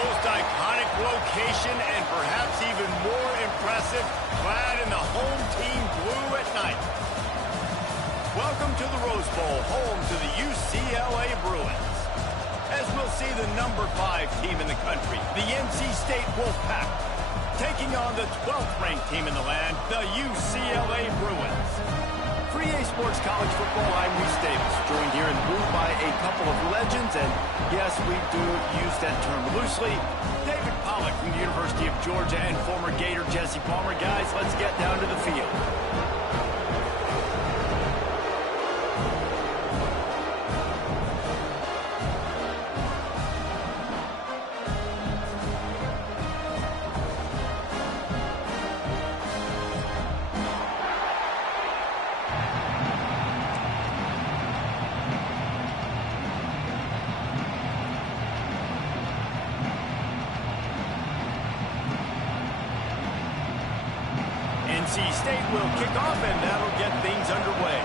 most iconic location and perhaps even more impressive, clad in the home team blue at night. Welcome to the Rose Bowl, home to the UCLA Bruins. As we'll see the number 5 team in the country, the NC State Wolfpack, taking on the 12th ranked team in the land, the UCLA Bruins. For EA Sports College Football, I'm Reese Davis, joined here in the booth by a couple of legends, and yes, we do use that term loosely. David Pollack from the University of Georgia and former Gator Jesse Palmer. Guys, let's get down to the field. NC State will kick off, and that'll get things underway.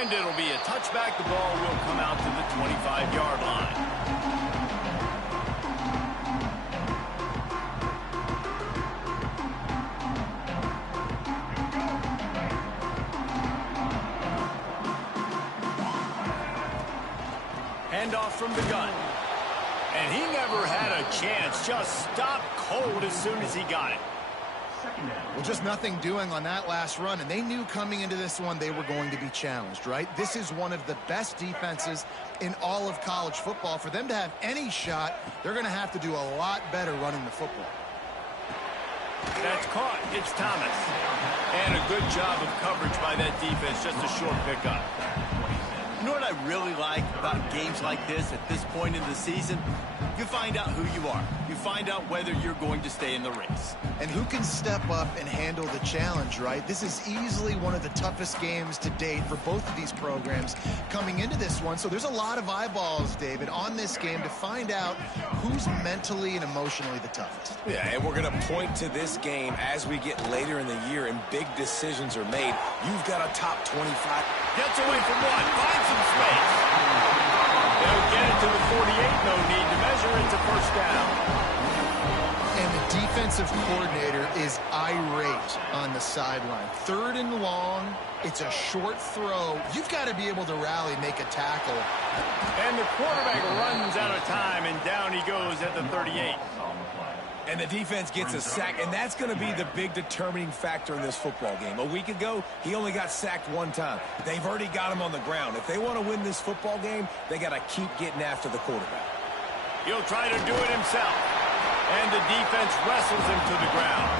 And it'll be a touchback. The ball will come out to the 25-yard line. Handoff from the gun. And he never had a chance. Just stopped cold as soon as he got it. Well, just nothing doing on that last run, and they knew coming into this one they were going to be challenged, right? This is one of the best defenses in all of college football. For them to have any shot, they're going to have to do a lot better running the football. That's caught. It's Thomas. And a good job of coverage by that defense. Just a short pickup. You know what I really like about games like this at this point in the season? You find out who you are. You find out whether you're going to stay in the race. And who can step up and handle the challenge, right? This is easily one of the toughest games to date for both of these programs coming into this one. So there's a lot of eyeballs, David, on this game to find out who's mentally and emotionally the toughest. Yeah, and we're going to point to this game as we get later in the year and big decisions are made. You've got a top 25. Gets away from one. Finds some space. They'll get it to the 48. No need to measure. It's a first down. And the defensive coordinator is irate on the sideline. 3rd and long. It's a short throw. You've got to be able to rally, make a tackle. And the quarterback runs out of time, and down he goes at the 38. And the defense gets a sack, and that's going to be the big determining factor in this football game. A week ago, he only got sacked 1 time. They've already got him on the ground. If they want to win this football game, they got to keep getting after the quarterback. He'll try to do it himself. And the defense wrestles him to the ground.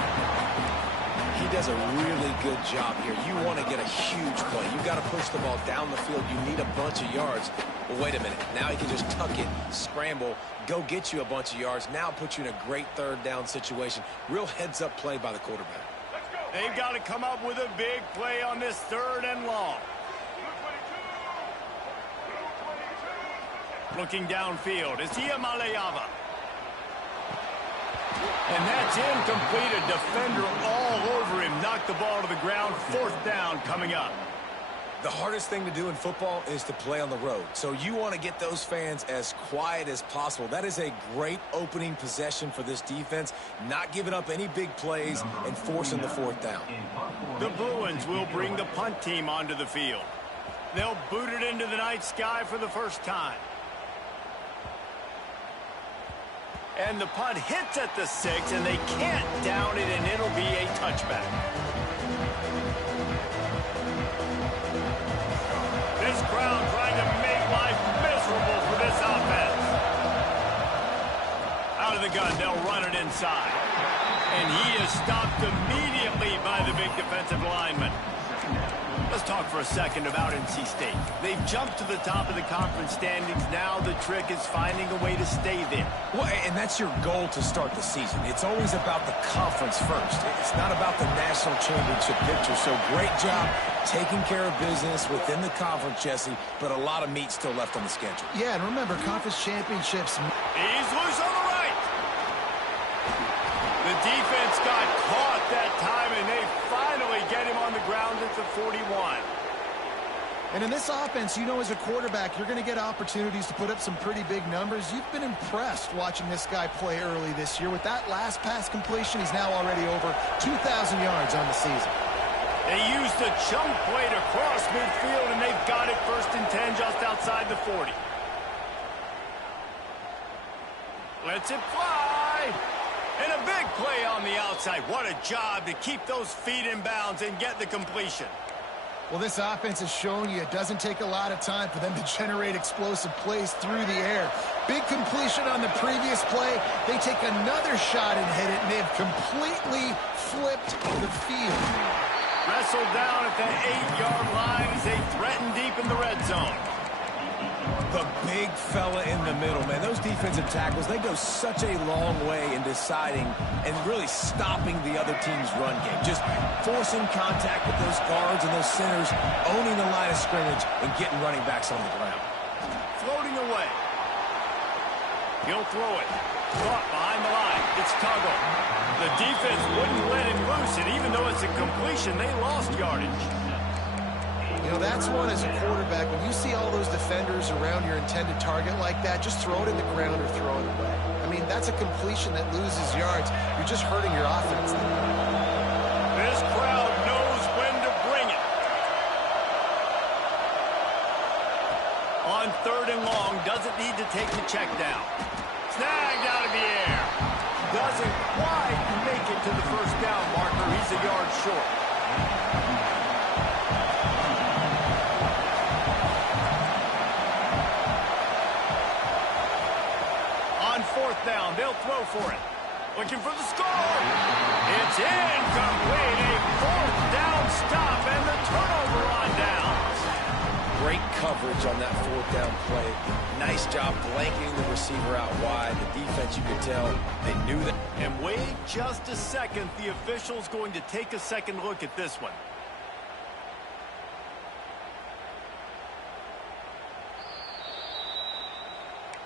He does a really good job here. You want to get a huge play. You got to push the ball down the field. You need a bunch of yards. Well, wait a minute. Now he can just tuck it, scramble, go get you a bunch of yards. Now put you in a great 3rd down situation. Real heads-up play by the quarterback. They've got to come up with a big play on this 3rd and long. Looking downfield. Is he a Maleava? And that's incomplete. A defender all over him. Knocked the ball to the ground. 4th down coming up. The hardest thing to do in football is to play on the road. So you want to get those fans as quiet as possible. That is a great opening possession for this defense. Not giving up any big plays and forcing the 4th down. The Bruins will bring the punt team onto the field. They'll boot it into the night sky for the first time. And the punt hits at the 6, and they can't down it, and it'll be a touchback. This crowd trying to make life miserable for this offense. Out of the gun, they'll run it inside. And he is stopped immediately by the big defensive lineman. Let's talk for a second about NC State. They've jumped to the top of the conference standings. Now the trick is finding a way to stay there. Well, and that's your goal to start the season. It's always about the conference first. It's not about the national championship picture. So great job taking care of business within the conference, Jesse, but a lot of meat still left on the schedule. Yeah, and remember, conference championships. He's loose on the right. The defense got caught that time, and they finally get him on the ground at the 41. And in this offense, you know, as a quarterback, you're going to get opportunities to put up some pretty big numbers. You've been impressed watching this guy play early this year. With that last pass completion, he's now already over 2,000 yards on the season. They used a chunk play to cross midfield, and they've got it 1st and 10 just outside the 40. Lets it fly. And a big play on the outside. What a job to keep those feet in bounds and get the completion. Well, this offense has shown you it doesn't take a lot of time for them to generate explosive plays through the air. Big completion on the previous play. They take another shot and hit it, and they've completely flipped the field. Wrestled down at the 8-yard line as they threaten deep in the red zone. The big fella in the middle, man. Those defensive tackles, they go such a long way in deciding and really stopping the other team's run game. Just forcing contact with those guards and those centers, owning the line of scrimmage, and getting running backs on the ground. Floating away. He'll throw it. Caught behind the line. It's Tuggle. The defense wouldn't let him loose, and even though it's a completion, they lost yardage. You know, that's one as a quarterback. When you see all those defenders around your intended target like that, just throw it in the ground or throw it away. I mean, that's a completion that loses yards. You're just hurting your offense. This crowd knows when to bring it. On 3rd and long, doesn't need to take the check down. Snagged out of the air. Doesn't quite make it to the 1st down marker. He's a yard short. On 4th down, they'll throw for it. Looking for the score. It's incomplete. A 4th down stop and the turnover on downs. Great coverage on that 4th down play. Nice job blanketing the receiver out wide. The defense, you could tell, they knew that. And wait just a second. The official's going to take a second look at this one.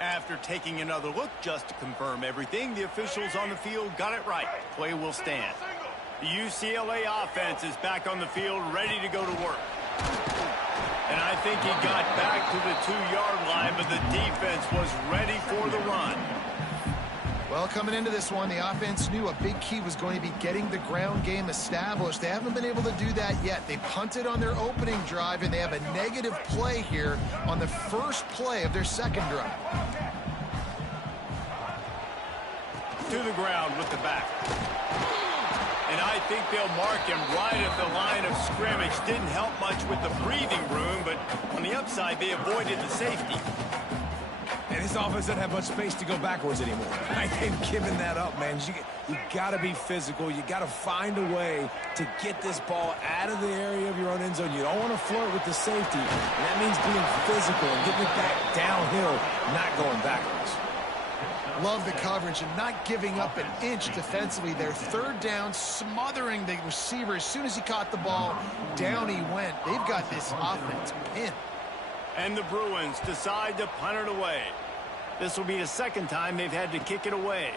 After taking another look just to confirm everything, the officials on the field got it right. Play will stand. The UCLA offense is back on the field, ready to go to work. And I think he got back to the 2-yard line, but the defense was ready for the run. Well, coming into this one, the offense knew a big key was going to be getting the ground game established. They haven't been able to do that yet. They punted on their opening drive, and they have a negative play here on the 1st play of their 2nd drive. To the ground with the back. And I think they'll mark him right at the line of scrimmage. Didn't help much with the breathing room, but on the upside, they avoided the safety. And his offense doesn't have much space to go backwards anymore. I ain't giving that up, man. You got to be physical. You got to find a way to get this ball out of the area of your own end zone. You don't want to flirt with the safety. And that means being physical and getting it back downhill, not going backwards. Love the coverage and not giving up an inch defensively. Their 3rd down, smothering the receiver. As soon as he caught the ball, down he went. They've got this offense pinned. And the Bruins decide to punt it away. This will be the 2nd time they've had to kick it away.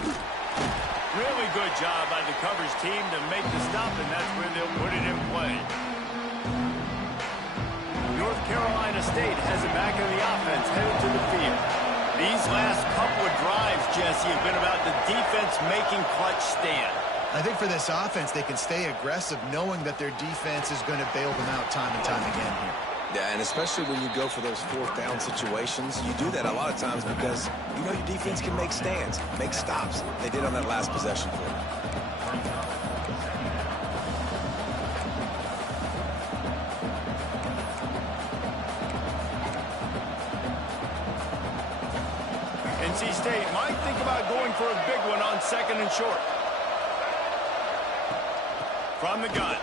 Really good job by the coverage team to make the stop, and that's where they'll put it in play. North Carolina State has it back in the offense, headed to the field. These last couple of drives, Jesse, have been about the defense making clutch stand. I think for this offense, they can stay aggressive knowing that their defense is going to bail them out time and time again here. Yeah, and especially when you go for those 4th down situations, you do that a lot of times because you know your defense can make stands, make stops. They did on that last possession for you. NC State might think about going for a big one on 2nd and short. From the gun.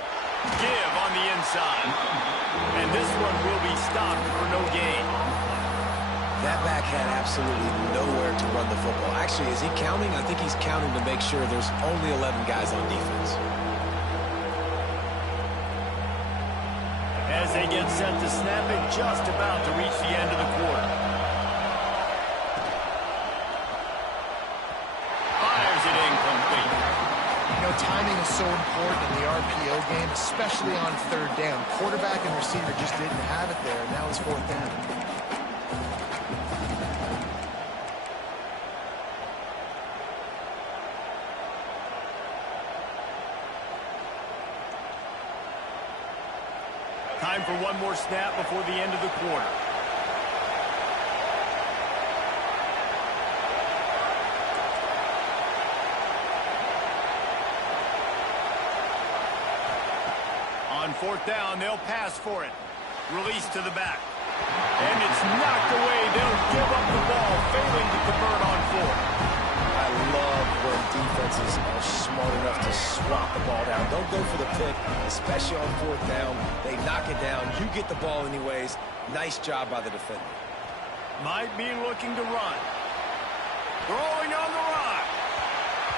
Give on the inside. And this one will be stopped for no gain. That back had absolutely nowhere to run the football. Actually, is he counting? I think he's counting to make sure there's only 11 guys on defense. As they get set to snap it, just about to reach the end of the quarter. timing is so important in the RPO game, especially on third down. Quarterback and receiver just didn't have it there. Now it's fourth down. Time for one more snap before the end of the quarter. On fourth down, they'll pass for it. Release to the back. And it's knocked away. They'll give up the ball, failing to convert on fourth. I love when defenses are smart enough to swat the ball down. Don't go for the pick, especially on fourth down. They knock it down. You get the ball anyways. Nice job by the defender. Might be looking to run. Throwing on the run.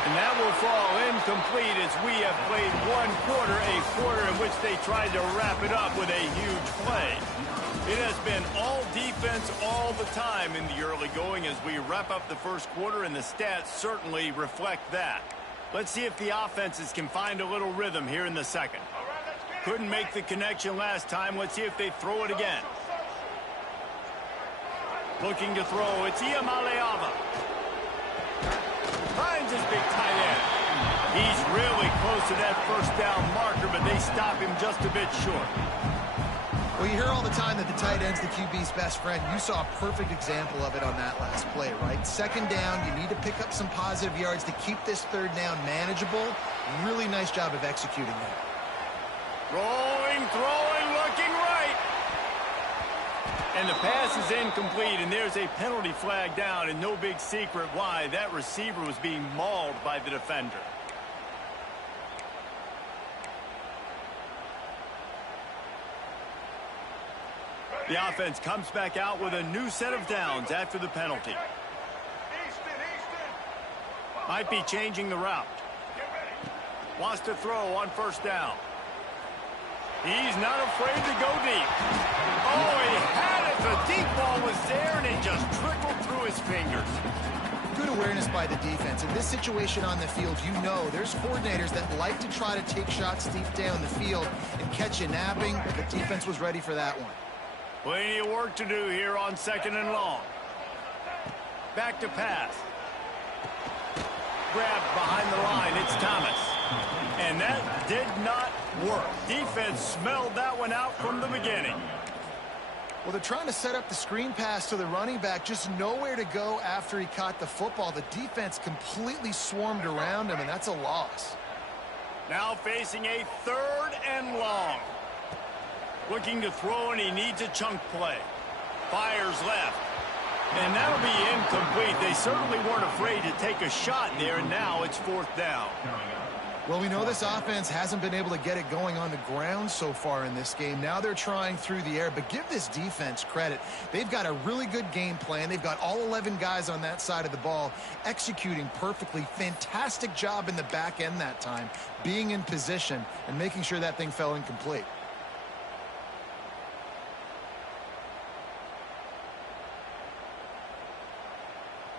And that will fall incomplete as we have played one quarter, a quarter in which they tried to wrap it up with a huge play. It has been all defense all the time in the early going as we wrap up the first quarter, and the stats certainly reflect that. Let's see if the offenses can find a little rhythm here in the second. Couldn't make the connection last time. Let's see if they throw it again. Looking to throw. It's Iamaleava. Finds his big tight end. He's really close to that first down marker, but they stop him just a bit short. Well, you hear all the time that the tight end's the QB's best friend. You saw a perfect example of it on that last play, right? Second down, you need to pick up some positive yards to keep this third down manageable. Really nice job of executing that. Rolling, throwing, looking right. And the pass is incomplete, and there's a penalty flag down, and no big secret why. That receiver was being mauled by the defender. The offense comes back out with a new set of downs after the penalty. Might be changing the route. Wants to throw on first down. He's not afraid to go deep. Oh, he had it. The deep ball was there, and it just trickled through his fingers. Good awareness by the defense. In this situation on the field, you know there's coordinators that like to try to take shots deep down the field and catch you napping. The defense was ready for that one. Plenty of work to do here on second and long. Back to pass. Grabbed behind the line. It's Thomas. And that did not work. Defense smelled that one out from the beginning. Well, they're trying to set up the screen pass to the running back. Just nowhere to go after he caught the football. The defense completely swarmed around him, and that's a loss. Now facing a third and long. Looking to throw, and he needs a chunk play. Fires left. And that'll be incomplete. They certainly weren't afraid to take a shot there, and now it's fourth down. Well, we know this offense hasn't been able to get it going on the ground so far in this game. Now they're trying through the air, but give this defense credit. They've got a really good game plan. They've got all 11 guys on that side of the ball executing perfectly. Fantastic job in the back end that time, being in position and making sure that thing fell incomplete.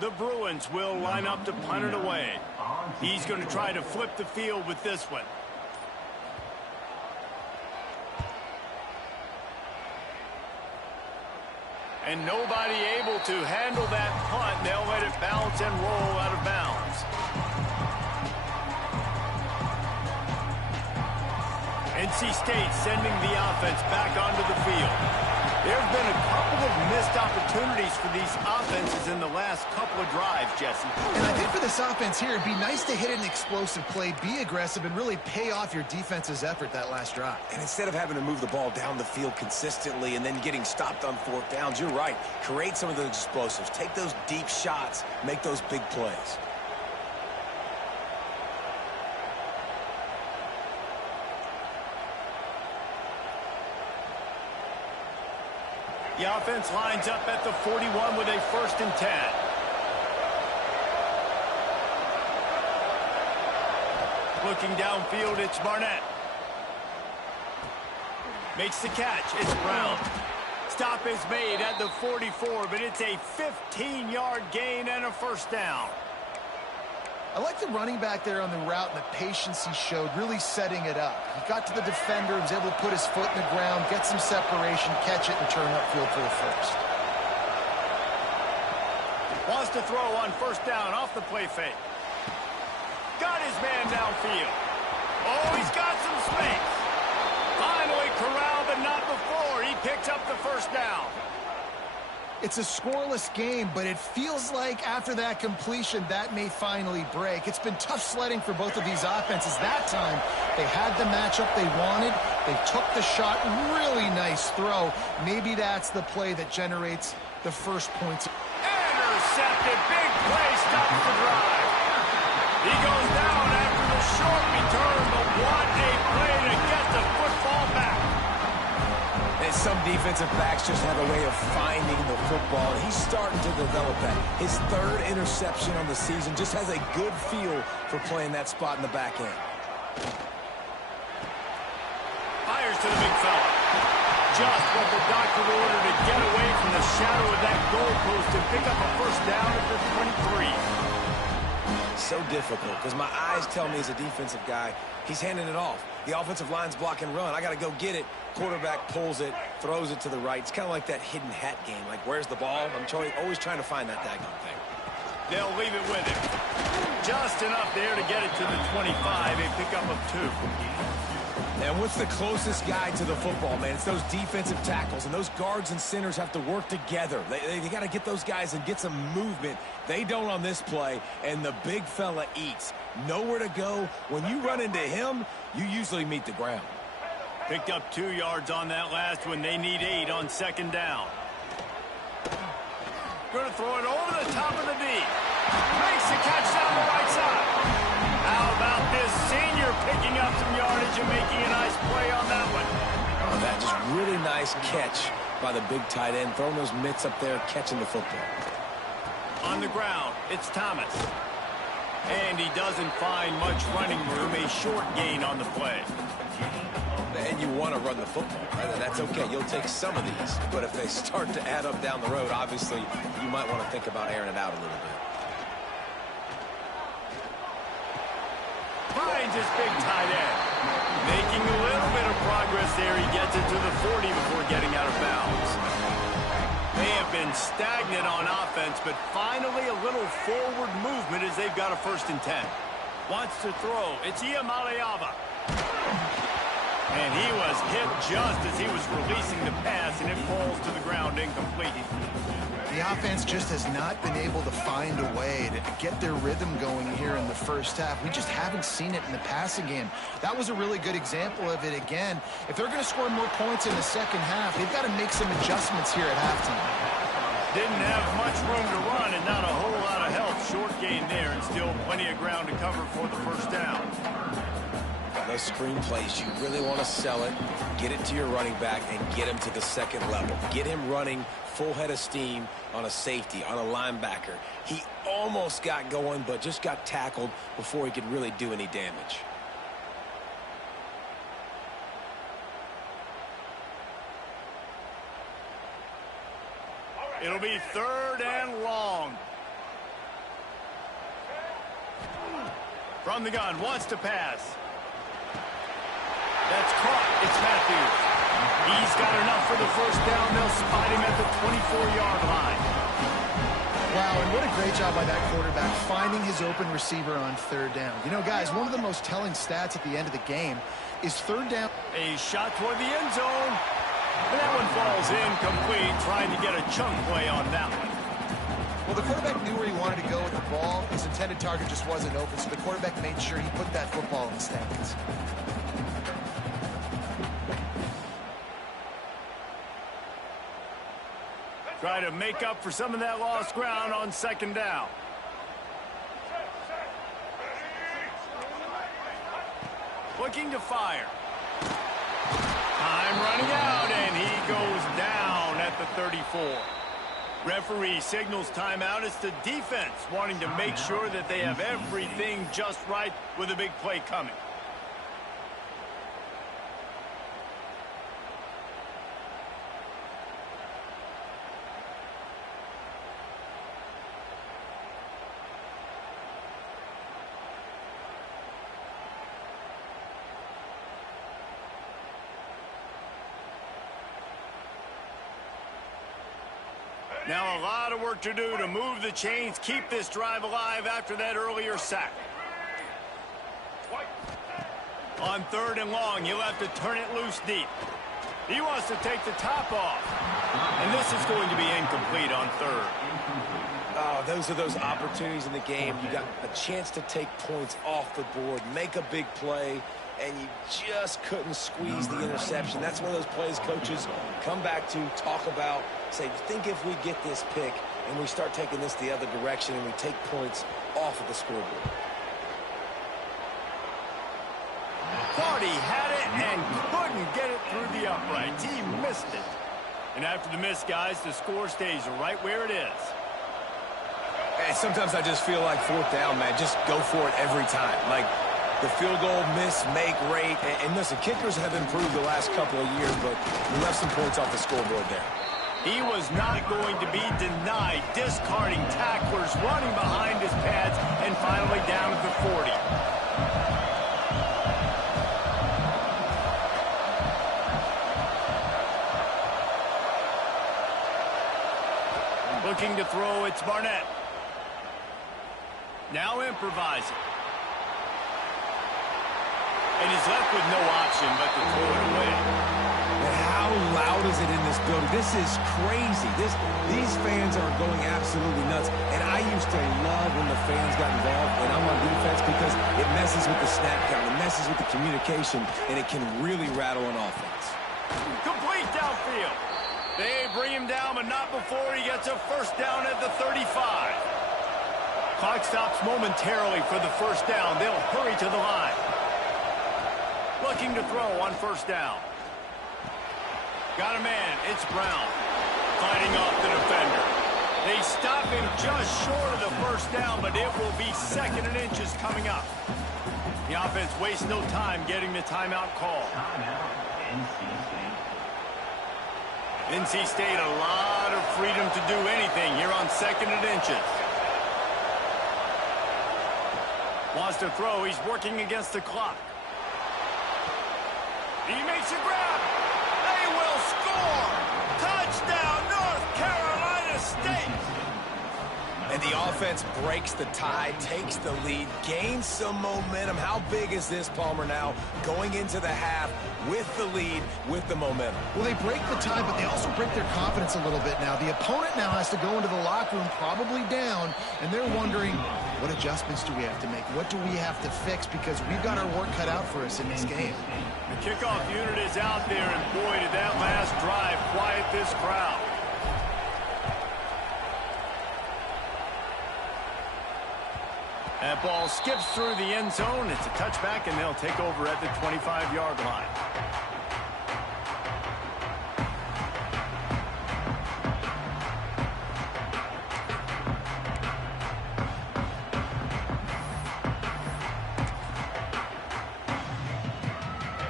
The Bruins will line up to punt it away. He's going to try to flip the field with this one. And nobody able to handle that punt. They'll let it bounce and roll out of bounds. NC State sending the offense back onto the field. There have been a couple of missed opportunities for these offenses in the last couple of drives, Jesse. And I think for this offense here, it'd be nice to hit an explosive play, be aggressive, and really pay off your defense's effort that last drive. And instead of having to move the ball down the field consistently and then getting stopped on fourth downs, you're right. Create some of those explosives. Take those deep shots. Make those big plays. The offense lines up at the 41 with a 1st and 10. Looking downfield, it's Barnett. Makes the catch. It's Brown. Stop is made at the 44, but it's a 15-yard gain and a 1st down. I like the running back there on the route and the patience he showed, really setting it up. He got to the defender, was able to put his foot in the ground, get some separation, catch it, and turn upfield for the first. Wants to throw on first down off the play fake. Got his man downfield. Oh, he's got some space. Finally corralled, but not before. He picks up the first down. It's a scoreless game, but it feels like after that completion, that may finally break. It's been tough sledding for both of these offenses. That time, they had the matchup they wanted. They took the shot. Really nice throw. Maybe that's the play that generates the first points. Intercepted. Big play. Stops the drive. He goes down after the short return, but what a play to get the football back. And some defensive backs just have a way of finding the football. He's starting to develop that. His third interception on the season, just has a good feel for playing that spot in the back end. Fires to the big fella. Just what the doctor ordered to get away from the shadow of that goalpost and pick up a first down at the 23. So difficult because my eyes tell me as a defensive guy, he's handing it off. The offensive line's block and run. I got to go get it. Quarterback pulls it, throws it to the right. It's kind of like that hidden hat game. Like, where's the ball? I'm always trying to find that daggone thing. They'll leave it with him. Just enough there to get it to the 25. A pickup of 2. And what's the closest guy to the football, man? It's those defensive tackles, and those guards and centers have to work together. They got to get those guys and get some movement. They don't on this play, and the big fella eats. Nowhere to go. When you run into him, you usually meet the ground. Picked up 2 yards on that last one. They need 8 on second down. Going to throw it over the top of the D. Makes the catch down the right side. How about this senior picking up some yardage and making a nice play on that one? Oh, that just really nice catch by the big tight end, throwing those mitts up there, catching the football. On the ground, it's Thomas. And he doesn't find much running room, a short gain on the play. And you want to run the football, right? And that's okay. You'll take some of these. But if they start to add up down the road, obviously, you might want to think about airing it out a little bit. Finds his big tight end. Making a little bit of progress there. He gets it to the 40 before getting out of bounds. They have been stagnant on offense, but finally a little forward movement as they've got a 1st and 10. Wants to throw. It's Iamaleava. And he was hit just as he was releasing the pass, and it falls to the ground incomplete. The offense just has not been able to find a way to get their rhythm going here in the first half. We just haven't seen it in the passing game. That was a really good example of it again. If they're going to score more points in the second half, they've got to make some adjustments here at halftime. Didn't have much room to run and not a whole lot of help. Short gain there and still plenty of ground to cover for the first down. Those screen plays, you really want to sell it, get it to your running back, and get him to the second level. Get him running full head of steam on a safety, on a linebacker. He almost got going, but just got tackled before he could really do any damage. It'll be 3rd and long. From the gun, wants to pass. That's caught. It's Matthews. He's got enough for the first down. They'll spot him at the 24-yard line. Wow, and what a great job by that quarterback finding his open receiver on 3rd down. You know, guys, one of the most telling stats at the end of the game is 3rd down. A shot toward the end zone. And that one falls incomplete, trying to get a chunk play on that one. Well, the quarterback knew where he wanted to go with the ball. His intended target just wasn't open, so the quarterback made sure he put that football in the stands. Try to make up for some of that lost ground on second down. Looking to fire. Time running out, and he goes down at the 34. Referee signals timeout. It's the defense wanting to make sure that they have everything just right with a big play coming. Now a lot of work to do to move the chains, keep this drive alive after that earlier sack. On 3rd and long, he'll have to turn it loose deep. He wants to take the top off. And this is going to be incomplete on 3rd. Oh, those are those opportunities in the game. You got a chance to take points off the board, make a big play, and you just couldn't squeeze the interception. That's one of those plays coaches come back to, talk about, say, think if we get this pick and we start taking this the other direction and we take points off of the scoreboard. Thought he had it and couldn't get it through the uprights. He missed it. And after the miss, guys, the score stays right where it is. And sometimes I just feel like 4th down, man. Just go for it every time. Like the field goal miss, make rate. And listen, kickers have improved the last couple of years, but we left some points off the scoreboard there. He was not going to be denied, discarding tacklers, running behind his pads, and finally down at the 40. Looking to throw, it's Barnett. Now improvising. And he's left with no option but to throw it away. But how loud is it in this building? This is crazy. These fans are going absolutely nuts. And I used to love when the fans got involved when I'm on defense because it messes with the snap count, it messes with the communication, and it can really rattle an offense. Complete downfield. They bring him down, but not before he gets a 1st down at the 35. Clock stops momentarily for the 1st down. They'll hurry to the line. Looking to throw on 1st down. Got a man. It's Brown. Fighting off the defender. They stop him just short of the 1st down, but it will be 2nd and inches coming up. The offense wastes no time getting the timeout call. NC State, a lot of freedom to do anything here on 2nd and inches. Wants to throw. He's working against the clock. He makes a grab. They will score. Touchdown, North Carolina State. And the offense breaks the tie, takes the lead, gains some momentum. How big is this, Palmer, now going into the half with the lead, with the momentum? Well, they break the tie, but they also break their confidence a little bit now. The opponent now has to go into the locker room probably down, and they're wondering, what adjustments do we have to make? What do we have to fix? Because we've got our work cut out for us in this game. The kickoff unit is out there, and boy, did that last drive quiet this crowd. That ball skips through the end zone. It's a touchback, and they'll take over at the 25-yard line.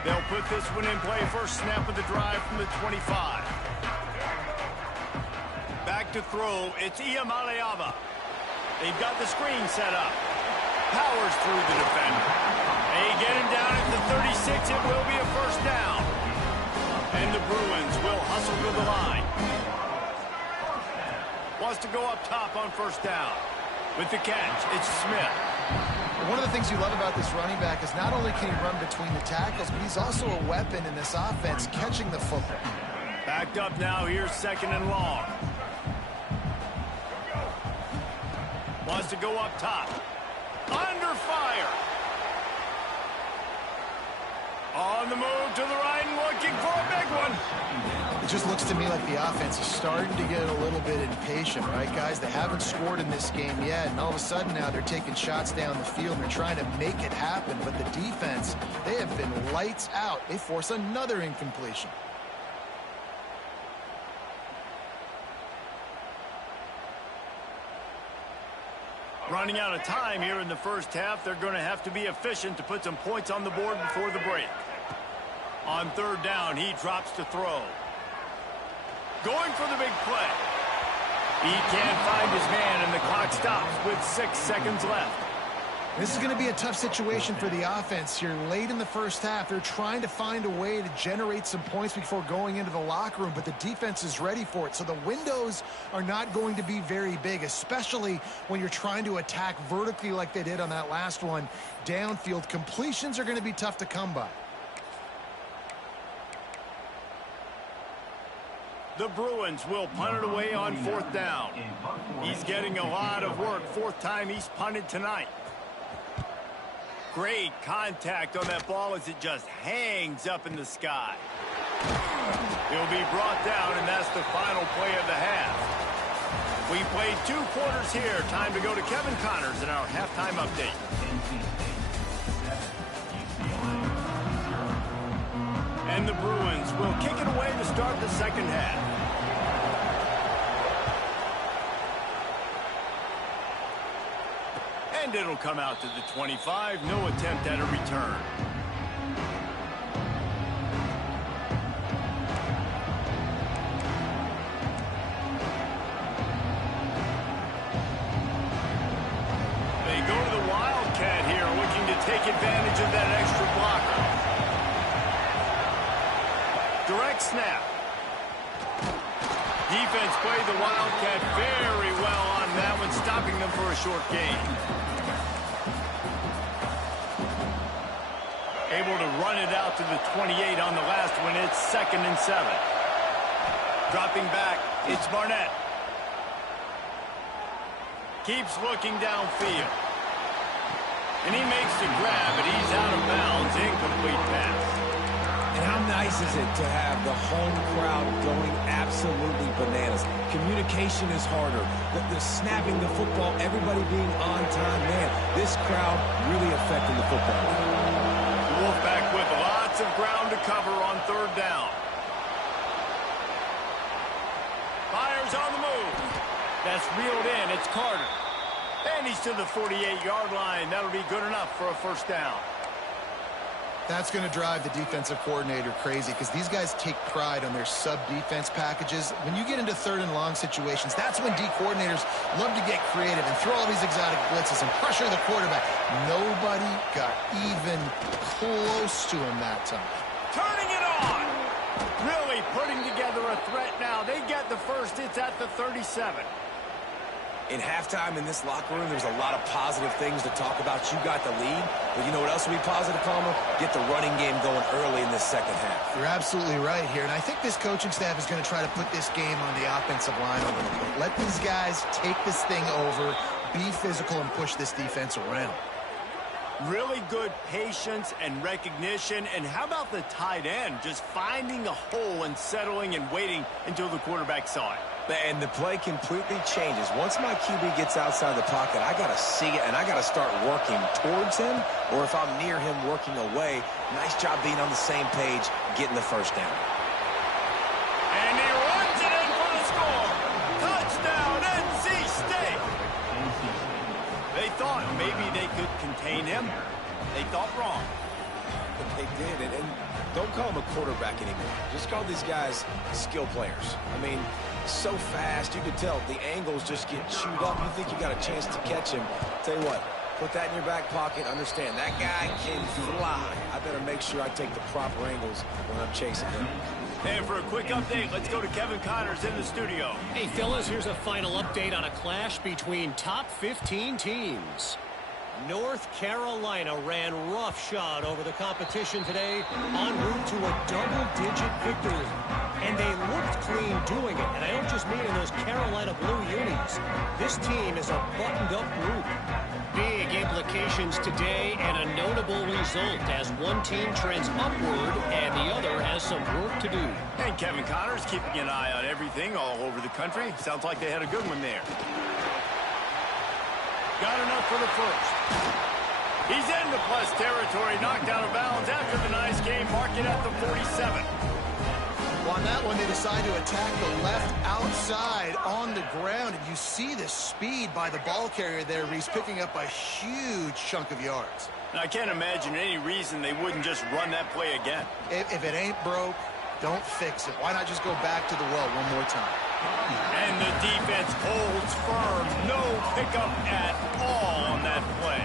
They'll put this one in play. First snap of the drive from the 25. Back to throw. It's Iamaleava. They've got the screen set up. Powers through the defender. They get him down at the 36. It will be a 1st down. And the Bruins will hustle to the line. Wants to go up top on 1st down. With the catch, it's Smith. One of the things you love about this running back is not only can he run between the tackles, but he's also a weapon in this offense, catching the football. Backed up now. Here's 2nd and long. Wants to go up top. Under fire. On the move to the right and looking for a big one. It just looks to me like the offense is starting to get a little bit impatient, right, guys? They haven't scored in this game yet, and all of a sudden now they're taking shots down the field. They're trying to make it happen, but the defense, they have been lights out. They force another incompletion. Running out of time here in the 1st half. They're going to have to be efficient to put some points on the board before the break. On 3rd down, he drops to throw. Going for the big play. He can't find his man, and the clock stops with 6 seconds left. This is going to be a tough situation for the offense here late in the first half. They're trying to find a way to generate some points before going into the locker room, but the defense is ready for it. So the windows are not going to be very big, especially when you're trying to attack vertically like they did on that last one. Downfield completions are going to be tough to come by. The Bruins will punt it away on 4th down. He's getting a lot of work. 4th time he's punted tonight. Great contact on that ball as it just hangs up in the sky. He'll be brought down, and that's the final play of the half. We played 2 quarters here. Time to go to Kevin Connors in our halftime update. And the Bruins will kick it away to start the second half. And it'll come out to the 25. No attempt at a return. They go to the Wildcat here, looking to take advantage of that extra blocker. Direct snap. Defense played the Wildcat very well on that one, stopping them for a short gain. Able to run it out to the 28 on the last one. It's 2nd and 7. Dropping back, it's Barnett. Keeps looking downfield. And he makes the grab, but he's out of bounds. Incomplete pass. And how nice is it to have the home crowd going absolutely bananas? Communication is harder. The snapping the football, everybody being on time. Man, this crowd really affecting the football. Wolfpack with lots of ground to cover on 3rd down. Fires on the move. That's reeled in. It's Carter. And he's to the 48-yard line. That'll be good enough for a 1st down. That's going to drive the defensive coordinator crazy because these guys take pride on their sub-defense packages. When you get into 3rd and long situations, that's when D coordinators love to get creative and throw all these exotic blitzes and pressure the quarterback. Nobody got even close to him that time. Turning it on. Really putting together a threat now. They get the first. It's at the 37. In halftime in this locker room, there's a lot of positive things to talk about. You got the lead, but you know what else will be positive, Palmer? Get the running game going early in this second half. You're absolutely right here, and I think this coaching staff is going to try to put this game on the offensive line a little bit. Let these guys take this thing over, be physical, and push this defense around. Really good patience and recognition. And how about the tight end just finding a hole and settling and waiting until the quarterback saw it? And the play completely changes. Once my QB gets outside the pocket, I got to see it, and I got to start working towards him, or if I'm near him working away, nice job being on the same page, getting the 1st down. And he runs it in for the score. Touchdown, NC State. They thought maybe they could contain him. They thought wrong. But they did, and don't call him a quarterback anymore. Just call these guys skill players. I mean, so fast, you could tell the angles just get chewed up. You think you got a chance to catch him. Tell you what, put that in your back pocket. Understand, that guy can fly. I better make sure I take the proper angles when I'm chasing him. And for a quick update, let's go to Kevin Connors in the studio. Hey, fellas, here's a final update on a clash between top 15 teams. North Carolina ran roughshod over the competition today en route to a double-digit victory. And they looked clean doing it. And I don't just mean in those Carolina blue unis. This team is a buttoned-up group. Big implications today and a notable result as one team trends upward and the other has some work to do. And Kevin Connors keeping an eye on everything all over the country. Sounds like they had a good one there. Got enough for the first. He's into plus territory, knocked out of bounds after the nice game. Mark it at the 47. Well, on that one, they decide to attack the left outside on the ground. And you see the speed by the ball carrier there. He's picking up a huge chunk of yards. Now, I can't imagine any reason they wouldn't just run that play again. If it ain't broke, don't fix it. Why not just go back to the well one more time? And the defense holds firm. No pickup at all on that play.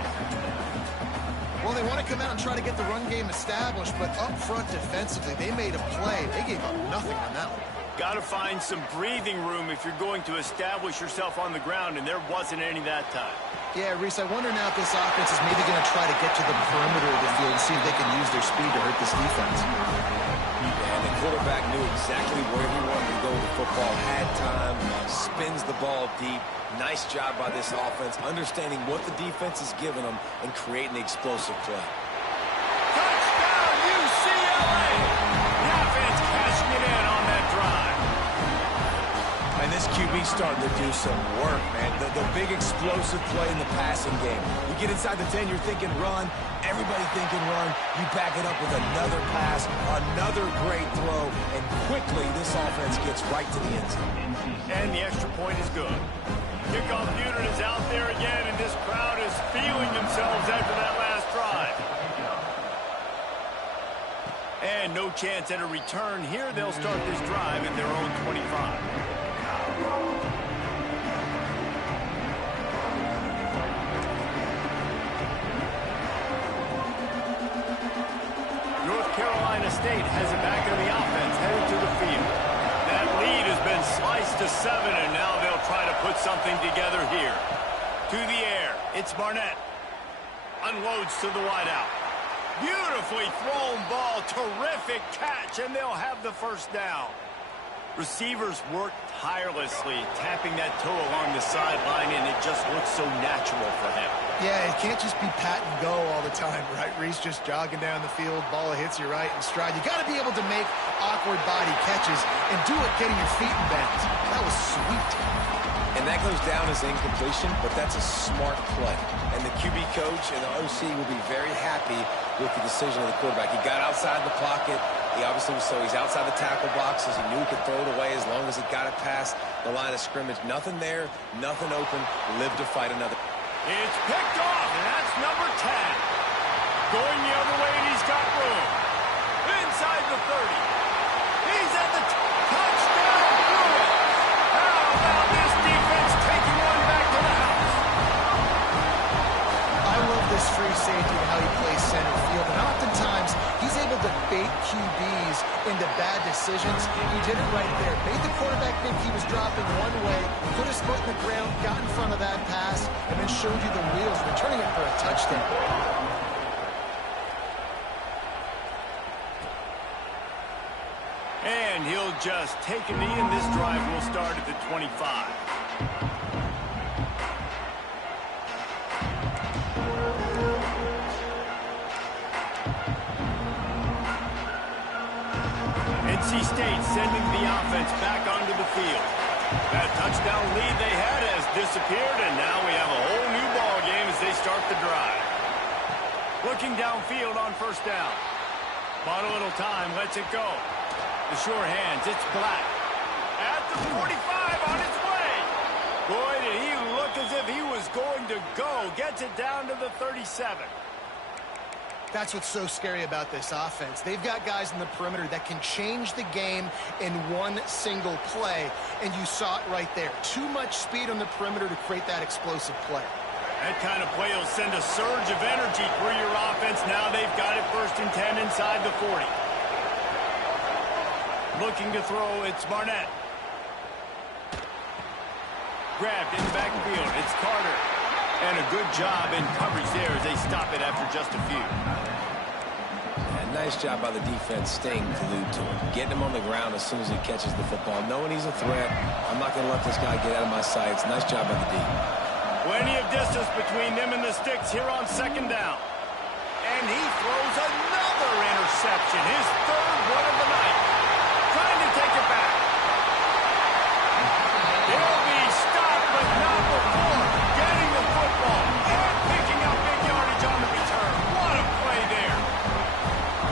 they want to come out and try to get the run game established, but up front defensively, they made a play. They gave up nothing on that one. Got to find some breathing room if you're going to establish yourself on the ground, and there wasn't any that time. Yeah, Reese, I wonder now if this offense is maybe going to try to get to the perimeter of the field and see if they can use their speed to hurt this defense. And the quarterback knew exactly where he wanted to go with the football, had time, spins the ball deep. Nice job by this offense, understanding what the defense is giving them and creating the explosive play. Touchdown, UCLA! The offense cashing it in on that drive. And this QB's starting to do some work, man. The big explosive play in the passing game. You get inside the 10, you're thinking run. Everybody thinking run. You back it up with another pass, another great throw, and quickly this offense gets right to the end zone. And the extra point is good. Kickoff unit is out there again, and this crowd is feeling themselves after that last drive. And no chance at a return here. They'll start this drive at their own 25. North Carolina State has it back in the offense, headed to the field. That lead has been sliced to 7, and now they'll try to put something together here. To the air, it's Barnett. Unloads to the wideout. Beautifully thrown ball, terrific catch, and they'll have the first down. Receivers work tirelessly, tapping that toe along the sideline, and it just looks so natural for him. Yeah, it can't just be pat and go all the time, right? Reese just jogging down the field, ball hits you right in stride. You got to be able to make awkward body catches and do it getting your feet in bounds. That was sweet. And that goes down as incompletion, but that's a smart play. And the QB coach and the OC will be very happy with the decision of the quarterback. He got outside the pocket. He obviously was so he's outside the tackle boxes. He knew he could throw it away as long as he got it past the line of scrimmage. Nothing there, nothing open. Live to fight another. It's picked off, and that's number 10. Going the other way, and he's got room. Inside the 30. He's at the touchdown. Bruins. How about this defense taking one back to the house? I love this free safety and how he plays center field. And oftentimes, he's able to bait QBs into bad decisions. He did it right there. Made the quarterback think he was dropping one way, put his foot in the ground, got in front of that pass, and then showed you the wheels, returning it for a touchdown. And he'll just take a knee, and this drive will start at the 25. NC State sending the offense back onto the field. That touchdown lead they had has disappeared, and now we have a whole new ball game as they start the drive. Looking downfield on first down. Bought a little time, lets it go. The sure hands, it's Black. At the 45 on its way. Boy, did he look as if he was going to go. Gets it down to the 37. That's what's so scary about this offense. They've got guys in the perimeter that can change the game in one single play, and you saw it right there. Too much speed on the perimeter to create that explosive play. That kind of play will send a surge of energy through your offense. Now they've got it 1st and 10 inside the 40. Looking to throw, it's Barnett. Grabbed in the backfield, it's Carter. And a good job in coverage there as they stop it after just a few. And nice job by the defense staying glued to him. Getting him on the ground as soon as he catches the football. Knowing he's a threat, I'm not going to let this guy get out of my sights. Nice job by the D. Plenty of distance between them and the sticks here on 2nd down. And he throws another interception. His 3rd one of the night. Trying to take it back. He'll be stopped, but not before getting the football and picking up big yardage on the return. What a play there.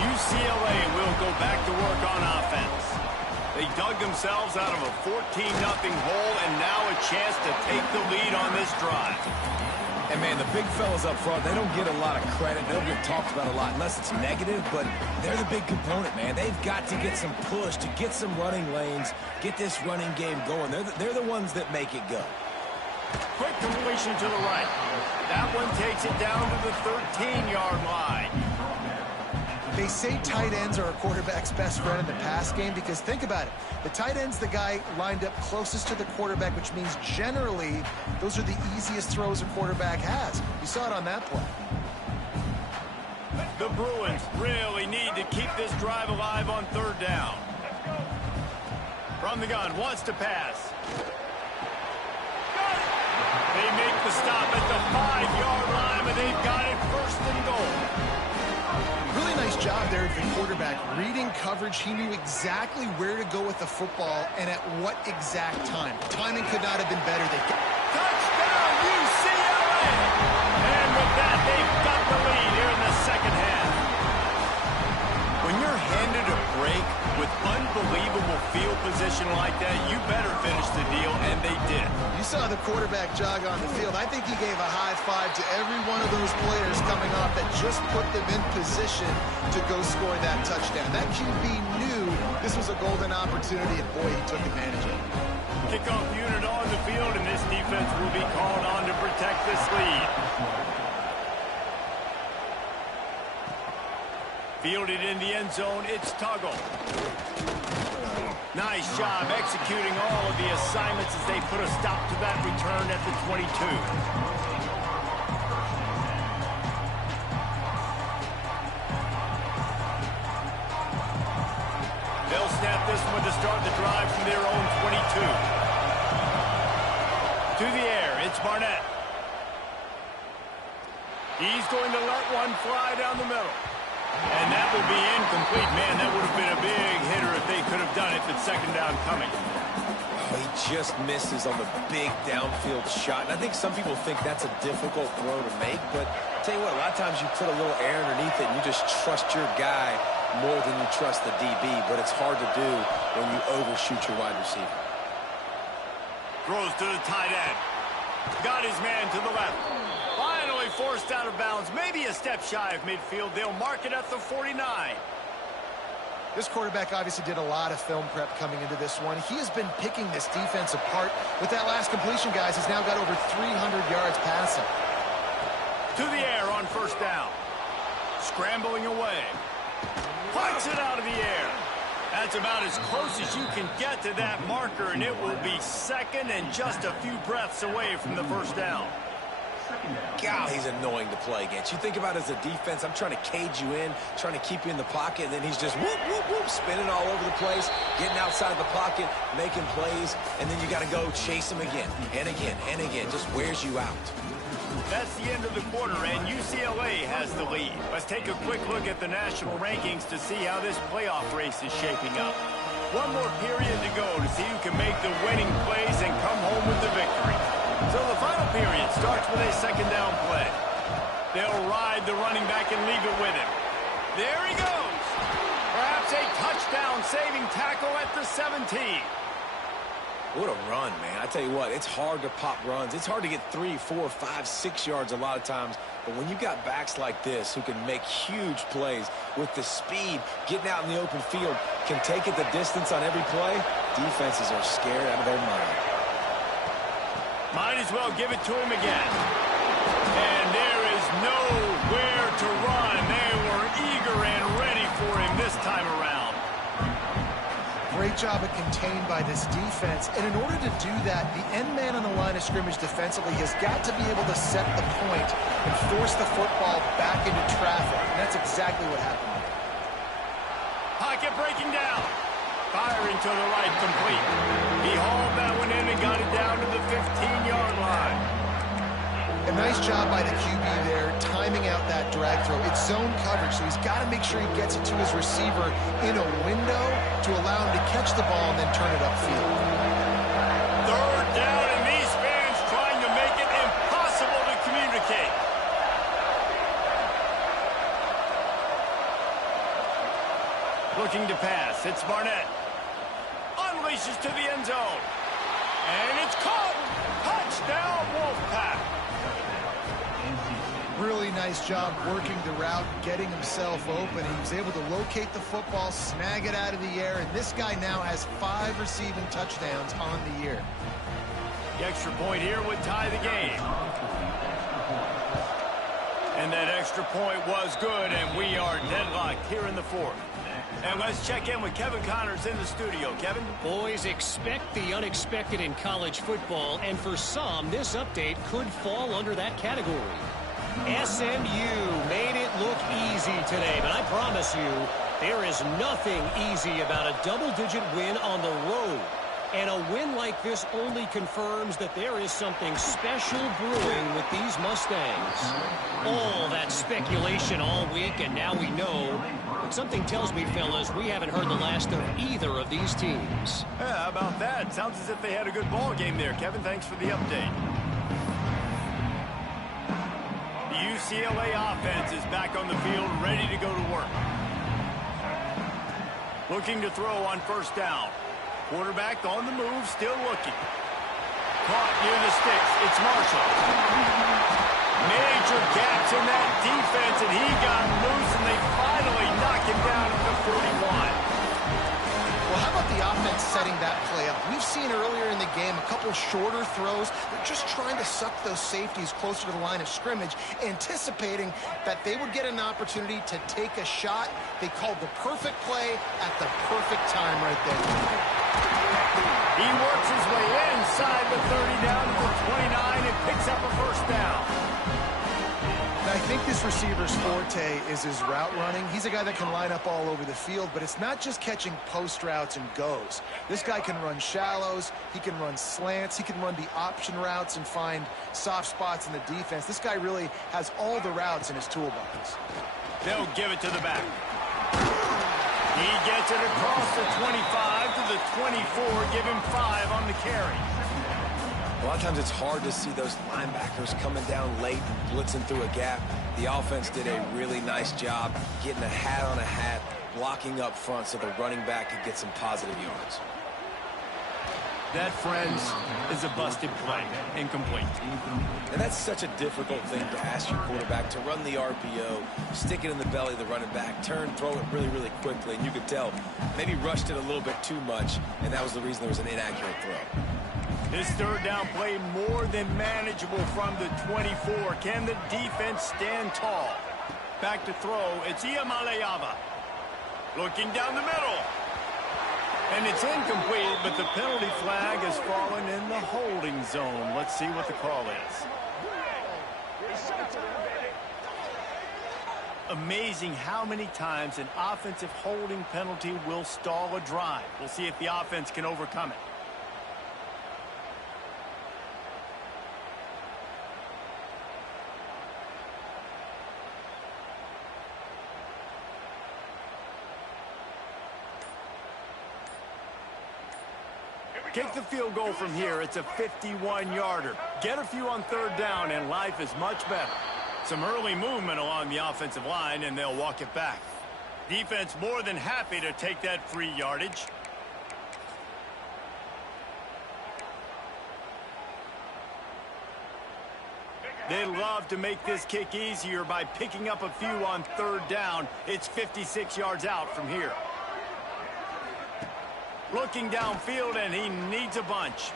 UCLA will go back to work on offense. They dug themselves out of a 14-0 hole, and now a chance to take the lead on this drive. And, man, the big fellas up front, they don't get a lot of credit. They don't get talked about a lot unless it's negative, but they're the big component, man. They've got to get some push, to get some running lanes, get this running game going. They're the ones that make it go. Quick completion to the right. That one takes it down to the 13-yard line. They say tight ends are a quarterback's best friend in the pass game because think about it. The tight end's the guy lined up closest to the quarterback, which means generally those are the easiest throws a quarterback has. You saw it on that play. The Bruins really need to keep this drive alive on third down. From the gun, wants to pass. They make the stop at the 5-yard line, but they've got it first and goal. Really nice job there of the quarterback. Reading coverage, he knew exactly where to go with the football and at what exact time. Timing could not have been better. Touchdown, UCLA! And with that, they've got the lead here in the second half. When you're handed a break with unbelievable field position like that, you better finish the deal, and they did. You saw the quarterback jog on the field. I think he gave a high five to every one of those players coming off that just put them in position to go score that touchdown. That QB knew this was a golden opportunity, and boy, he took advantage of it. Kickoff unit on the field, and this defense will be called on to protect this lead. Fielded in the end zone, it's Tuggle. Nice job executing all of the assignments as they put a stop to that return at the 22. They'll snap this one to start the drive from their own 22. To the air, it's Barnett. He's going to let one fly down the middle. And that will be incomplete. Man, that would have been a big hitter if they could have done it, but second down coming. Oh, he just misses on the big downfield shot. And I think some people think that's a difficult throw to make, but I'll tell you what, a lot of times you put a little air underneath it and you just trust your guy more than you trust the DB, but it's hard to do when you overshoot your wide receiver. Throws to the tight end. Got his man to the left. Finally forced out of bounds. Maybe a step shy of midfield. They'll mark it at the 49. This quarterback obviously did a lot of film prep coming into this one. He has been picking this defense apart. With that last completion, guys, he's now got over 300 yards passing. To the air on first down. Scrambling away. Puts it out of the air. That's about as close as you can get to that marker, and it will be second and just a few breaths away from the first down. God, he's annoying to play against. You think about it as a defense, I'm trying to cage you in, trying to keep you in the pocket, and then he's just whoop, whoop, whoop, spinning all over the place, getting outside the pocket, making plays, and then you got to go chase him again and again and again. Just wears you out. That's the end of the quarter, and UCLA has the lead. Let's take a quick look at the national rankings to see how this playoff race is shaping up. One more period to go to see who can make the winning plays and come home with the victory. So the final period starts with a second down play. They'll ride the running back and leave it with him. There he goes. Perhaps a touchdown-saving tackle at the 17. What a run, man. I tell you what, it's hard to pop runs. It's hard to get 3, 4, 5, 6 yards a lot of times. But when you got backs like this who can make huge plays with the speed, getting out in the open field, can take it the distance on every play, defenses are scared out of their mind. Might as well give it to him again. And there is nowhere to run. They were eager and ready for him this time around. Great job at contained by this defense. And in order to do that, the end man on the line of scrimmage defensively has got to be able to set the point and force the football back into traffic. And that's exactly what happened. Pocket breaking down. Firing to the right, complete. He hauled that one in and got it down to the 15-yard line. A nice job by the QB there, timing out that drag throw. It's zone coverage, so he's got to make sure he gets it to his receiver in a window to allow him to catch the ball and then turn it upfield. Third down, and these fans trying to make it impossible to communicate. Looking to pass, it's Barnett. Unleashes to the end zone. And it's caught. Touchdown, Wolfpack. Really nice job working the route, getting himself open. He was able to locate the football, snag it out of the air, and this guy now has 5 receiving touchdowns on the year. The extra point here would tie the game. And that extra point was good, and we are deadlocked here in the fourth. And let's check in with Kevin Connors in the studio. Kevin? Boys, expect the unexpected in college football, and for some, this update could fall under that category. SMU made it look easy today, but I promise you, there is nothing easy about a double-digit win on the road. And a win like this only confirms that there is something special brewing with these Mustangs. All that speculation all week, and now we know. But something tells me, fellas, we haven't heard the last of either of these teams. Yeah, how about that? Sounds as if they had a good ball game there. Kevin, thanks for the update. The UCLA offense is back on the field, ready to go to work. Looking to throw on first down. Quarterback on the move, still looking. Caught near the sticks. It's Marshall. Major gaps in that defense, and he got loose, and they finally knock him down at the 41. Well, how about the offense setting that play up? We've seen earlier in the game a couple shorter throws. They're just trying to suck those safeties closer to the line of scrimmage, anticipating that they would get an opportunity to take a shot. They called the perfect play at the perfect time right there. He works his way inside the 30 down to the 29 and picks up a first down. I think this receiver's forte is his route running. He's a guy that can line up all over the field, but it's not just catching post routes and goes. This guy can run shallows, he can run slants, he can run the option routes and find soft spots in the defense. This guy really has all the routes in his toolbox. They'll give it to the back. He gets it across the 25 to the 24, give him 5 on the carry. A lot of times it's hard to see those linebackers coming down late and blitzing through a gap. The offense did a really nice job getting a hat on a hat, blocking up front so the running back could get some positive yards. That, friends, is a busted play. Incomplete. And that's such a difficult thing to ask your quarterback, to run the RPO, stick it in the belly of the running back, turn, throw it really, really quickly. And you could tell maybe rushed it a little bit too much, and that was the reason there was an inaccurate throw. This third down play more than manageable from the 24. Can the defense stand tall? Back to throw. It's Iamaleava. Looking down the middle. And it's incomplete, but the penalty flag has fallen in the holding zone. Let's see what the call is. Amazing how many times an offensive holding penalty will stall a drive. We'll see if the offense can overcome it. Kick the field goal from here. It's a 51-yarder. Get a few on third down, and life is much better. Some early movement along the offensive line, and they'll walk it back. Defense more than happy to take that free yardage. They love to make this kick easier by picking up a few on third down. It's 56 yards out from here. Looking downfield, and he needs a bunch.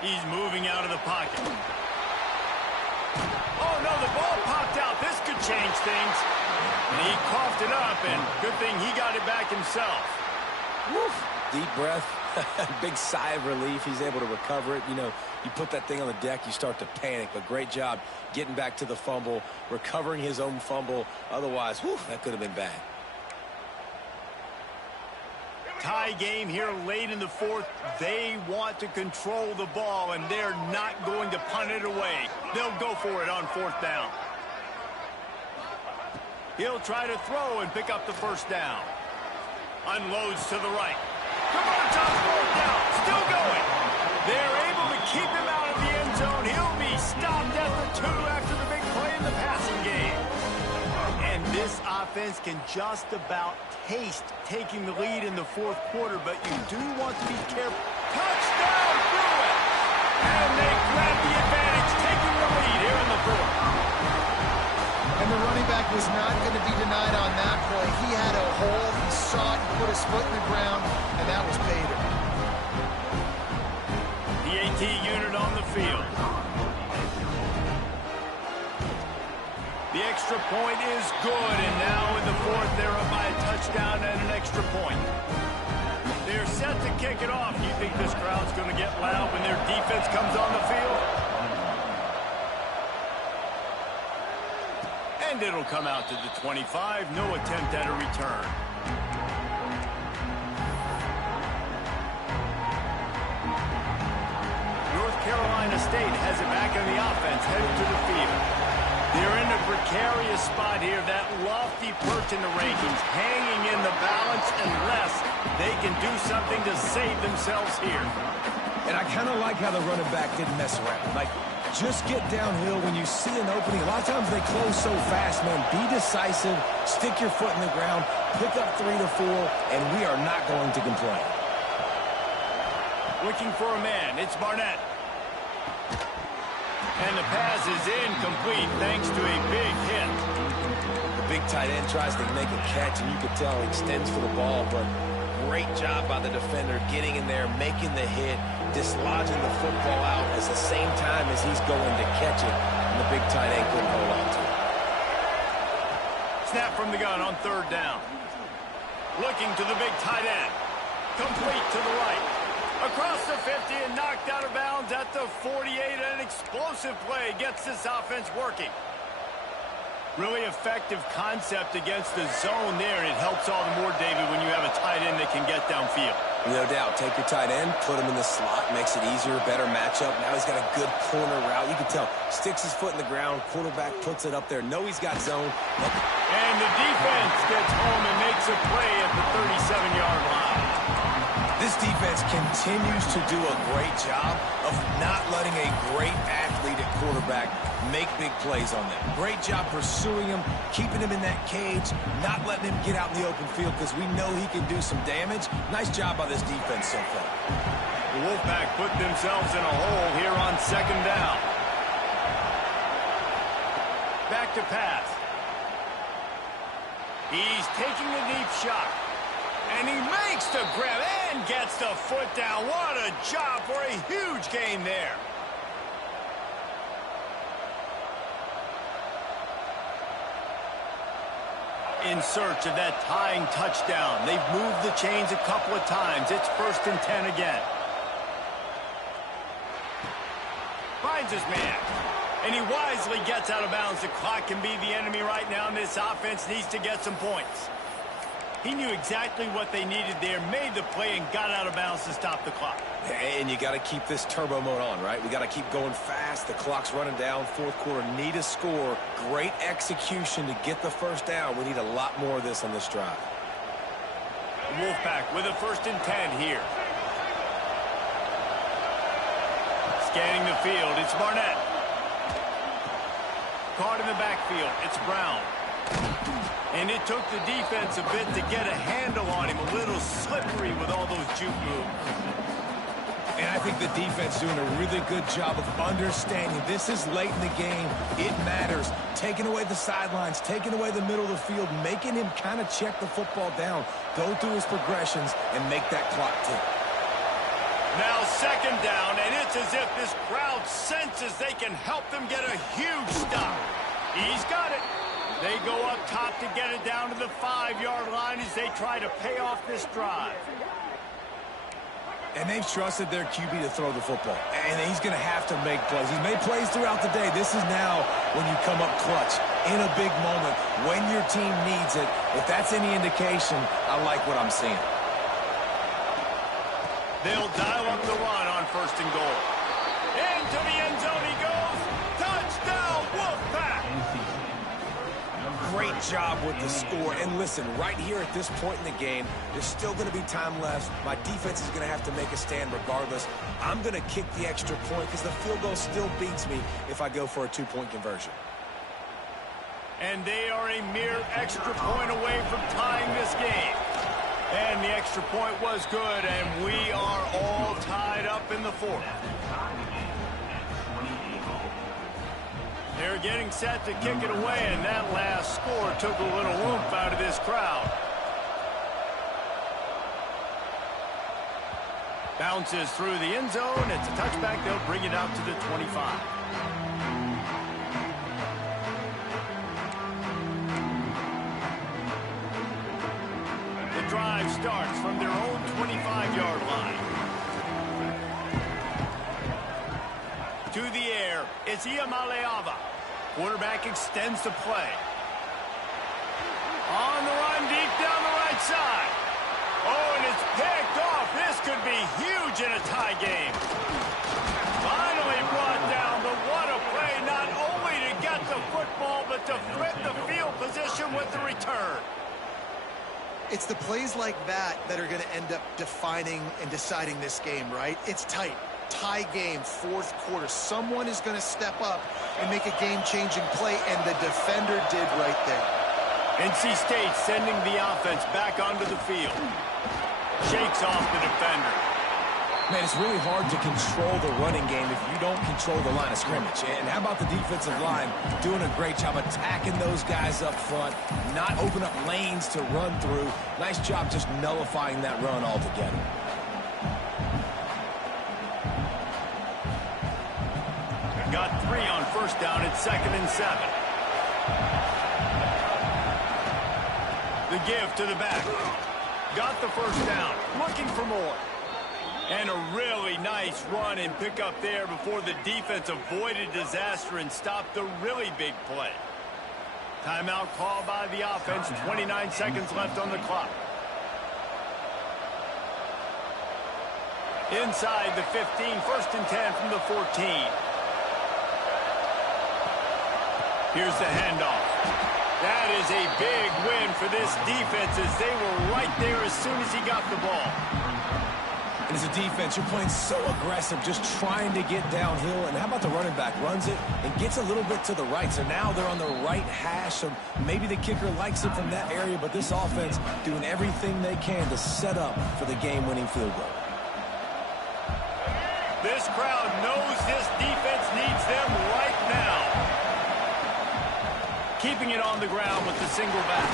He's moving out of the pocket. Oh, no, the ball popped out. This could change things. And he coughed it up, and good thing he got it back himself. Woof. Deep breath, big sigh of relief. He's able to recover it. You know, you put that thing on the deck, you start to panic. But great job getting back to the fumble, recovering his own fumble. Otherwise, whew, that could have been bad. Tie game here late in the fourth. They want to control the ball, and they're not going to punt it away. They'll go for it on fourth down. He'll try to throw and pick up the first down. Unloads to the right. Converts on fourth down. Still going. They're able to keep him out of the end zone. He'll be stopped at the 2 after the big play in the passing game. And this offense can just about taste taking the lead in the fourth quarter, but you do want to be careful. Touchdown, through it! And they grab the advantage, taking the lead here in the fourth. And the running back was not going to be denied on that play. He had a hole, he saw it, he put his foot in the ground, and that was pay dirt. The AT unit on the field. The extra point is good, and now in the fourth, they're up by a touchdown and an extra point. They're set to kick it off. You think this crowd's going to get loud when their defense comes on the field? And it'll come out to the 25. No attempt at a return. North Carolina State has it back in the offense, headed to the field. They're in a precarious spot here, that lofty perch in the rankings, hanging in the balance unless they can do something to save themselves here. And I kind of like how the running back didn't mess around. Like, just get downhill when you see an opening. A lot of times they close so fast, man. Be decisive, stick your foot in the ground, pick up 3 to 4, and we are not going to complain. Looking for a man, it's Barnett. And the pass is incomplete thanks to a big hit. The big tight end tries to make a catch, and you can tell he extends for the ball, but great job by the defender getting in there, making the hit, dislodging the football out at the same time as he's going to catch it, and the big tight end couldn't hold on to it. Snap from the gun on third down. Looking to the big tight end. Complete to the right. Across the 50 and knocked out of bounds at the 48. An explosive play gets this offense working. Really effective concept against the zone there. It helps all the more, David, when you have a tight end that can get downfield. No doubt. Take your tight end, put him in the slot, makes it easier, better matchup. Now he's got a good corner route. You can tell. Sticks his foot in the ground. Quarterback puts it up there. No, he's got zone. And the defense gets home and makes a play at the 37-yard line. This defense continues to do a great job of not letting a great athlete at quarterback make big plays on them. Great job pursuing him, keeping him in that cage, not letting him get out in the open field because we know he can do some damage. Nice job by this defense so far. The Wolfpack put themselves in a hole here on second down. Back to pass. He's taking a deep shot. And he makes the grab and gets the foot down. What a job for a huge gain there. In search of that tying touchdown. They've moved the chains a couple of times. It's 1st and 10 again. Finds his man. And he wisely gets out of bounds. The clock can be the enemy right now, and this offense needs to get some points. He knew exactly what they needed there, made the play, and got out of bounds to stop the clock. And you got to keep this turbo mode on, right? We got to keep going fast. The clock's running down. Fourth quarter, need a score. Great execution to get the first down. We need a lot more of this on this drive. Wolfpack with a 1st and 10 here. Scanning the field, it's Barnett. Caught in the backfield, it's Brown. And it took the defense a bit to get a handle on him. A little slippery with all those juke moves. And I think the defense doing a really good job of understanding this is late in the game. It matters. Taking away the sidelines, taking away the middle of the field, making him kind of check the football down, go through his progressions, and make that clock tick. Now second down, and it's as if this crowd senses they can help them get a huge stop. He's got it. They go up top to get it down to the 5-yard line as they try to pay off this drive. And they've trusted their QB to throw the football. And he's going to have to make plays. He's made plays throughout the day. This is now when you come up clutch in a big moment when your team needs it. If that's any indication, I like what I'm seeing. They'll dial up the run on 1st and goal. Into the end zone he goes. Touchdown, Wolfpack! Great job with the score. And listen, right here at this point in the game, there's still going to be time left. My defense is going to have to make a stand regardless. I'm going to kick the extra point because the field goal still beats me if I go for a 2-point conversion. And they are a mere extra point away from tying this game. And the extra point was good, and we are all tied up in the 4th. They're getting set to kick it away, and that last score took a little oomph out of this crowd. Bounces through the end zone. It's a touchback. They'll bring it out to the 25. drive starts from their own 25-yard line. To the air, it's Iamaleava. Quarterback extends the play. On the run, deep down the right side. Oh, and it's picked off. This could be huge in a tie game. Finally brought down, but what a play, not only to get the football, but to flip the field position with the return. It's the plays like that that are going to end up defining and deciding this game, right? It's tight. Tie game, fourth quarter. Someone is going to step up and make a game-changing play, and the defender did right there. NC State sending the offense back onto the field. Shakes off the defender. Man, it's really hard to control the running game if you don't control the line of scrimmage. And how about the defensive line doing a great job attacking those guys up front, not open up lanes to run through. Nice job just nullifying that run altogether. Got 3 on first down at 2nd and 7. The give to the back. Got the first down. Looking for more. And a really nice run and pick up there before the defense avoided disaster and stopped the really big play. Timeout called by the offense. 29 seconds left on the clock. Inside the 15. 1st and 10 from the 14. Here's the handoff. That is a big win for this defense as they were right there as soon as he got the ball. And as a defense, you're playing so aggressive, just trying to get downhill. And how about the running back? Runs it and gets a little bit to the right. So now they're on the right hash. So maybe the kicker likes it from that area, but this offense doing everything they can to set up for the game-winning field goal. This crowd knows this defense needs them right now. Keeping it on the ground with the single back.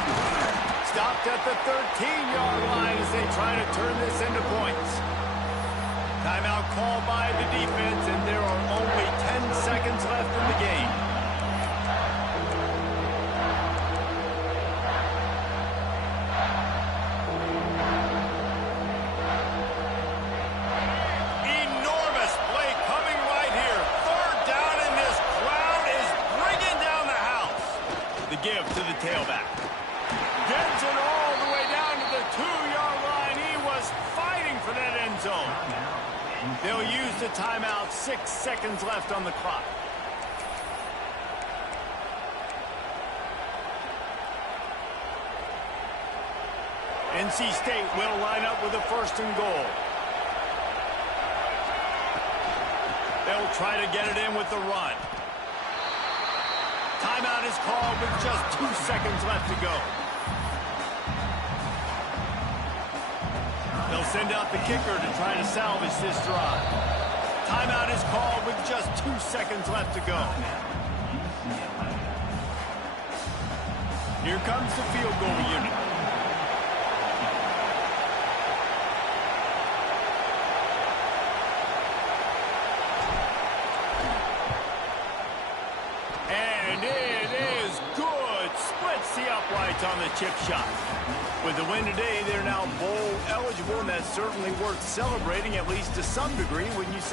Stopped at the 13-yard line as they try to turn this into points. Timeout called by the defense, and there are only 10 seconds left in the game. Enormous play coming right here. 3rd down, and this crowd is bringing down the house. The give to the tailback. Gets it all the way down to the 2-yard line. He was fighting for that end zone. They'll use the timeout. 6 seconds left on the clock. NC State will line up with a 1st and goal. They'll try to get it in with the run. Timeout is called with just 2 seconds left to go. They'll send out the kicker to try to salvage this drive. Timeout is called with just 2 seconds left to go. Here comes the field goal unit. And it is good. Splits the uprights on the chip shot. With the win today, they're now bowl eligible, and that's certainly worth celebrating, at least to some degree, when you say